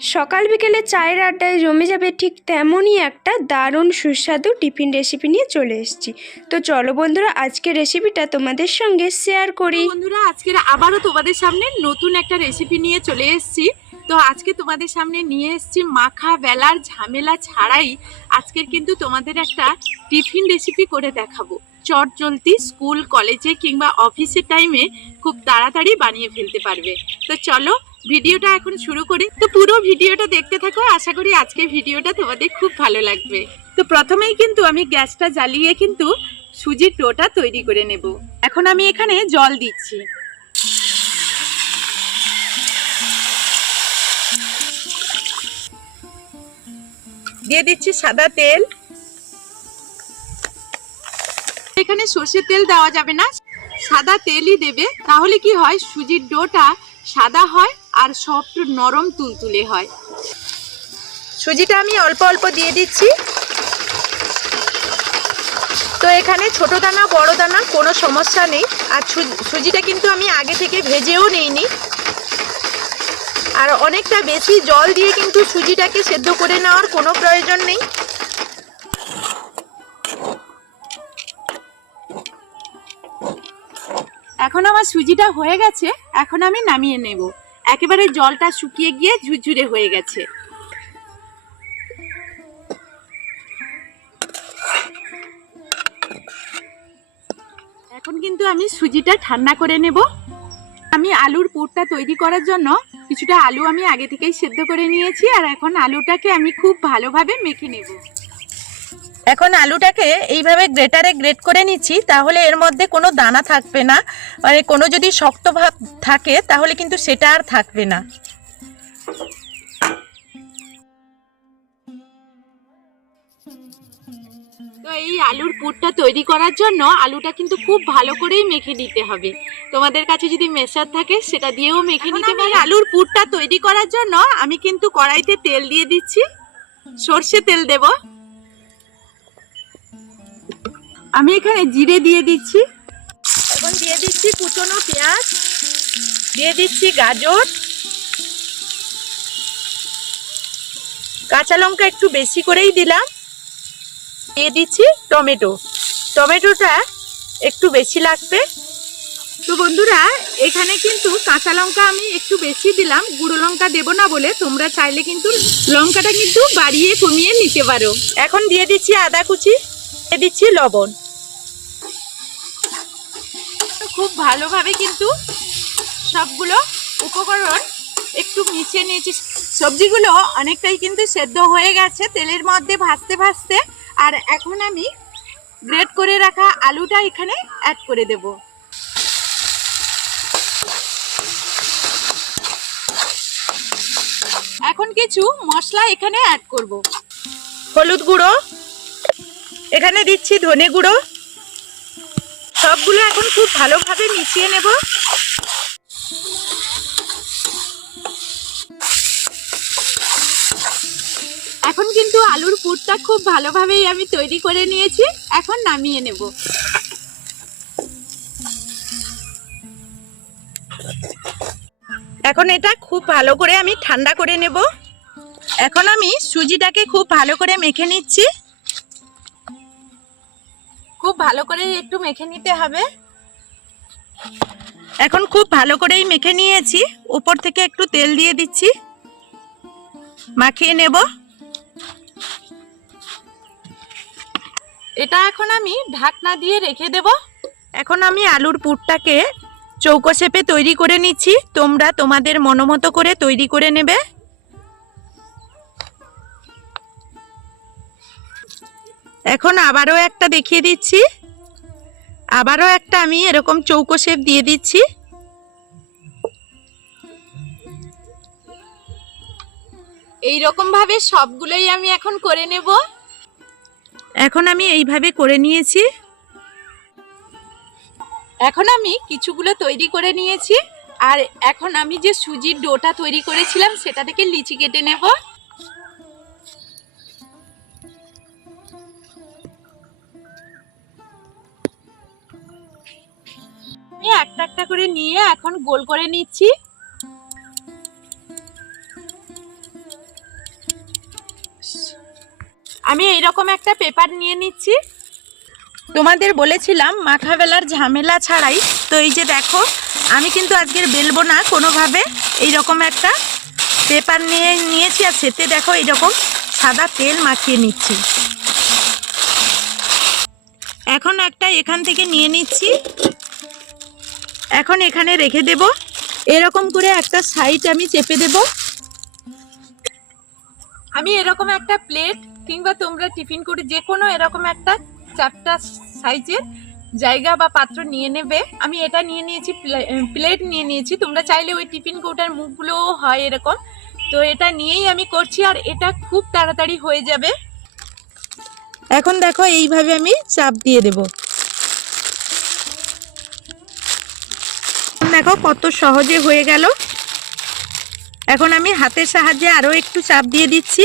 সকাল বিকেলে চায়ের আড্ডায় জমে যাবে ঠিক তেমনই একটা দারুণ সুস্বাদু টিফিন রেসিপি নিয়ে চলে এসেছি। তো চলো বন্ধুরা, আজকের রেসিপিটা তোমাদের সঙ্গে শেয়ার করি। বন্ধুরা, আজকের আবারও তোমাদের সামনে নতুন একটা রেসিপি নিয়ে চলে এসেছি। তো আজকে তোমাদের সামনে নিয়ে এসেছি মাখা বেলার ঝামেলা ছাড়াই আজকের কিন্তু তোমাদের একটা টিফিন রেসিপি করে দেখাবো। চট জলদি স্কুল, কলেজে কিংবা অফিসের টাইমে খুব তাড়াতাড়ি বানিয়ে ফেলতে পারবে। তো চলো ভিডিওটা এখন শুরু করি। তো পুরো ভিডিওটা দেখতে থাকো, আশা করি আজকে ভিডিওটা তোমাদের খুব ভালো লাগবে। তো প্রথমেই কিন্তু আমি গ্যাসটা জ্বালিয়ে কিন্তু সুজির ডোটা তৈরি করে নেব। এখন আমি এখানে জল দিচ্ছি। দিয়ে দিচ্ছি সাদা তেল। এখানে সর্ষের তেল দেওয়া যাবে না। সাদা তেলই দেবে। তাহলে কি হয়? সুজির ডোটা সাদা হয় আর সফট নরম তুলতুলে হয়। সুজিটা আমি অল্প অল্প দিয়ে দিচ্ছি। তো এখানে ছোট দানা বড় দানা কোনো সমস্যা নেই। আর সুজিটা কিন্তু আমি আগে থেকে ভেজেও নিইনি। আর অনেকটা বেশি জল দিয়ে কিন্তু সুজিটাকে সেদ্ধ করে নেওয়ার কোনো প্রয়োজন নেই। এখন আমার সুজিটা হয়ে গেছে এখন আমি নামিয়ে নেব। একেবারে জলটা শুকিয়ে গিয়ে ঝুরঝুরে হয়ে গেছে। এখন কিন্তু আমি সুজিটা ঠান্ডা করে নেব। আমি আলুর পুরটা তৈরি করার জন্য কিছুটা আলু আমি আগে থেকেই সেদ্ধ করে নিয়েছি, আর এখন আলুটাকে আমি খুব ভালোভাবে মেখে নেব। এখন আলুটাকে এইভাবে গ্রেটারে গ্রেট করে নিচ্ছি তাহলে এর মধ্যে কোনো দানা থাকবে না। মানে কোনো যদি শক্ত ভাব থাকে তাহলে কিন্তু সেটা আর থাকবে না। তো এই আলুর পুরটা তৈরি করার জন্য আলুটা কিন্তু খুব ভালো করেই মেখে নিতে হবে। তোমাদের কাছে যদি মেশার থাকে সেটা দিয়েও মেখে নিতে পারো। আলুর পুরটা তৈরি করার জন্য আমি কিন্তু কড়াইতে তেল দিয়ে দিচ্ছি। সর্ষে তেল দেব। আমি এখানে জিরে দিয়ে দিচ্ছি। এখন দিয়ে দিচ্ছি কুচনো পেঁয়াজ, দিয়ে দিচ্ছি গাজর। কাঁচা লঙ্কা একটু বেশি করেই দিলাম। দিয়ে দিচ্ছি টমেটো। টমেটোটা একটু বেশি লাগবে। তো বন্ধুরা, এখানে কিন্তু কাঁচা লঙ্কা আমি একটু বেশি দিলাম। গুঁড়ো লঙ্কা দেবো না বলে, তোমরা চাইলে কিন্তু লঙ্কাটা কিন্তু বাড়িয়ে কমিয়ে নিতে পারো। এখন দিয়ে দিচ্ছি আদা কুচি, দিয়ে দিচ্ছি লবণ খুব ভালোভাবে কিন্তু সবগুলো উপকরণ একটু মিশিয়ে নিয়েছি। সবজিগুলো অনেকটাই কিন্তু সেদ্ধ হয়ে গেছে তেলের মধ্যে ভাজতে ভাজতে। আর এখন আমি গ্রেট করে রাখা আলুটা এখানে অ্যাড করে দেব। এখন কিছু মশলা এখানে অ্যাড করব। হলুদ গুঁড়ো, এখানে দিচ্ছি ধনে গুঁড়ো সবগুলো এখন খুব ভালোভাবে মিশিয়ে নেব। এখন কিন্তু আলুর পুরটা খুব ভালোভাবেই আমি তৈরি করে নিয়েছি। এখন নামিয়ে নেব। এখন এটা খুব ভালো করে আমি ঠান্ডা করে নেব। এখন আমি সুজিটাকে খুব ভালো করে মেখে নিচ্ছি। খুব ভালো করে একটু মেখে নিতে হবে। এখন খুব ভালো করেই মেখে নিয়েছি। উপর থেকে একটু তেল দিয়ে দিচ্ছি। মাখিয়ে নেব। এটা এখন আমি ঢাকনা দিয়ে রেখে দেব। এখন আমি আলুর পুরটাকে চৌকো শেপে তৈরি করে নিচ্ছি। তোমরা তোমাদের মনোমতো করে তৈরি করে নেবে। এখন আবারও একটা দেখিয়ে দিচ্ছি। আবারও একটা আমি এরকম চৌকো শেপ দিয়ে দিচ্ছি। এই রকম ভাবে সবগুলোই আমি এখন করে নেব। এখন আমি এইভাবে করে নিয়েছি। এখন আমি কিছুগুলো তৈরি করে নিয়েছি। আর এখন আমি যে সুজির ডোটা তৈরি করেছিলাম সেটা থেকে লিচি কেটে নেব। নিয়ে একটা একটা করে নিয়ে এখন গোল করে নিচ্ছি। আমি এইরকম একটা পেপার নিয়ে নিচ্ছি। তোমাদের বলেছিলাম মাখাবেলার ঝামেলা ছাড়াই। তো এই যে দেখো, আমি কিন্তু আজকের বেলবো না, কোনোভাবে এইরকম একটা পেপার নিয়ে নিয়েছি আর সেতে দেখো এইরকম সাদা তেল মাখিয়ে নিচ্ছি। এখন একটা এখান থেকে নিয়ে নিচ্ছি। এখন এখানে রেখে দেব। এরকম করে একটা সাইড আমি চেপে দেব। আমি এরকম একটা প্লেট কিংবা তোমরা টিফিন করে যে কোনো এরকম একটা চারটা সাইজের জায়গা বা পাত্র নিয়ে নেবে। আমি এটা নিয়ে নিয়েছি প্লেট নিয়ে নিয়েছি। তোমরা চাইলে ওই টিফিন কৌটার মুখগুলোও হয় এরকম। তো এটা নিয়েই আমি করছি আর এটা খুব তাড়াতাড়ি হয়ে যাবে। এখন দেখো এইভাবে আমি চাপ দিয়ে দেব। দেখো কত সহজে হয়ে গেল। এখন আমি হাতের সাহায্যে আরও একটু চাপ দিয়ে দিচ্ছি।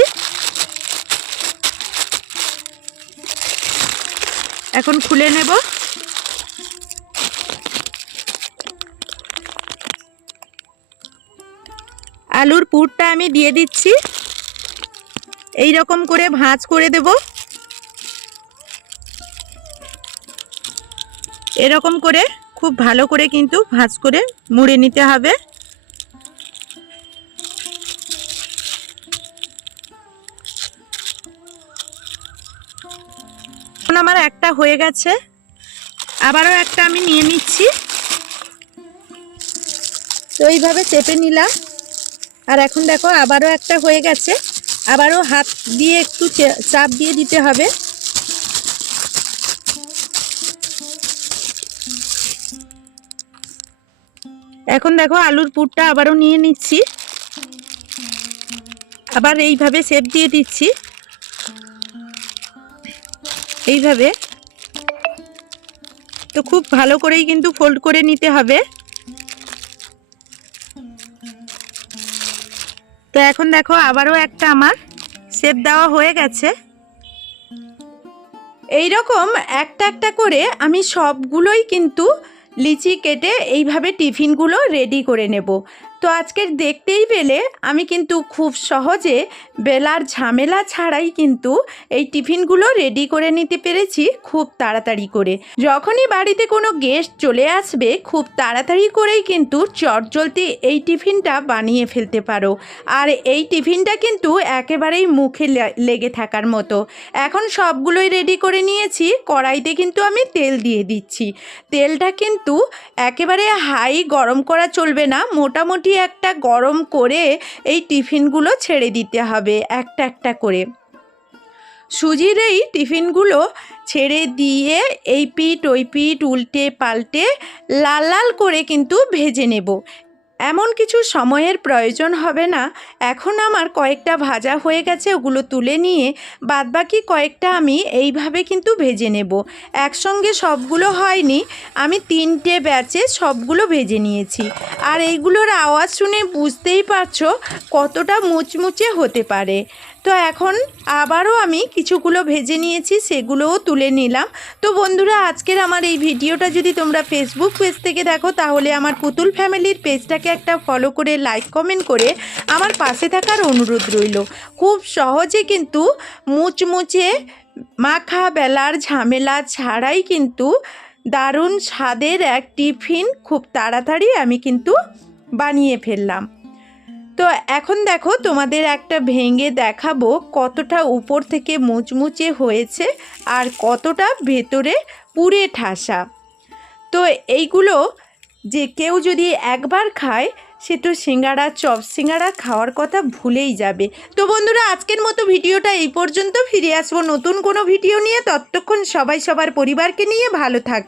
এখন খুলে নেব। আলুর পুরটা আমি দিয়ে দিচ্ছি। এই রকম করে ভাঁজ করে দেব। এরকম করে খুব ভালো করে কিন্তু ভাঁজ করে মুড়ে নিতে হবে। আমার একটা হয়ে গেছে। আবারও একটা আমি নিয়ে নিচ্ছি। তো এইভাবে চেপে নিলাম। আর এখন দেখো আবারও একটা হয়ে গেছে। আবারও হাত দিয়ে একটু চাপ দিয়ে দিতে হবে। এখন দেখো আলুর পুরটা আবারও নিয়ে নিচ্ছি। আবার এইভাবে শেপ দিয়ে দিচ্ছি। এইভাবে। তো খুব ভালো করেই কিন্তু ফোল্ড করে নিতে হবে। তো এখন দেখো আবারও একটা আমার শেপ দেওয়া হয়ে গেছে। এই রকম একটা একটা করে আমি সবগুলোই কিন্তু লিচি কেটে এইভাবে টিফিনগুলো রেডি করে নেব। তো আজকের দেখতেই পেলে আমি কিন্তু খুব সহজে বেলার ঝামেলা ছাড়াই কিন্তু এই টিফিনগুলো রেডি করে নিতে পেরেছি খুব তাড়াতাড়ি করে। যখনই বাড়িতে কোনো গেস্ট চলে আসবে, খুব তাড়াতাড়ি করেই কিন্তু চটজলদি এই টিফিনটা বানিয়ে ফেলতে পারো। আর এই টিফিনটা কিন্তু একেবারেই মুখে লেগে থাকার মতো। এখন সবগুলোই রেডি করে নিয়েছি, কড়াইতে কিন্তু আমি তেল দিয়ে দিচ্ছি। তেলটা কিন্তু একেবারে হাই গরম করা চলবে না, মোটামুটি একটা গরম করে এই টিফিনগুলো ছেড়ে দিতে হবে, একটা একটা করে। সুজির এই টিফিনগুলো ছেড়ে দিয়ে এই পিঠ, ওই পিঠ উল্টে পাল্টে লাল লাল করে কিন্তু ভেজে নেব। এমন কিছু সময়ের প্রয়োজন হবে না। এখন আমার কয়েকটা ভাজা হয়ে গেছে, ওগুলো তুলে নিয়ে বাদবাকি কয়েকটা আমি এইভাবে কিন্তু ভেজে নেব। একসঙ্গে সবগুলো হয়নি, আমি তিনটে ব্যাচে সবগুলো ভেজে নিয়েছি। আর এইগুলোর আওয়াজ শুনে বুঝতেই পারছ কতটা মুচমুচে হতে পারে। তো এখন আবারও আমি কিছুগুলো ভেজে নিয়েছি, সেগুলোও তুলে নিলাম। তো বন্ধুরা, আজকের আমার এই ভিডিওটা যদি তোমরা ফেসবুক পেজ থেকে দেখো, তাহলে আমার পুতুল ফ্যামিলির পেজটাকে একটা ফলো করে লাইক কমেন্ট করে আমার পাশে থাকার অনুরোধ রইল। খুব সহজে কিন্তু মুচমুচে মাখা বেলার ঝামেলা ছাড়াই কিন্তু দারুণ স্বাদের এক টিফিন খুব তাড়াতাড়ি আমি কিন্তু বানিয়ে ফেললাম। তো এখন দেখো তোমাদের একটা ভেঙে দেখাবো কতটা উপর থেকে মুচমুচে হয়েছে আর কতটা ভেতরে পুড়ে ঠাসা। তো এইগুলো যে কেউ যদি একবার খায়, সে তো সিঙ্গাড়া, চপ সিঙ্গাড়া খাওয়ার কথা ভুলেই যাবে। তো বন্ধুরা, আজকের মতো ভিডিওটা এই পর্যন্ত। ফিরে আসব নতুন কোনো ভিডিও নিয়ে। ততক্ষণ সবাই সবার পরিবারকে নিয়ে ভালো থাক।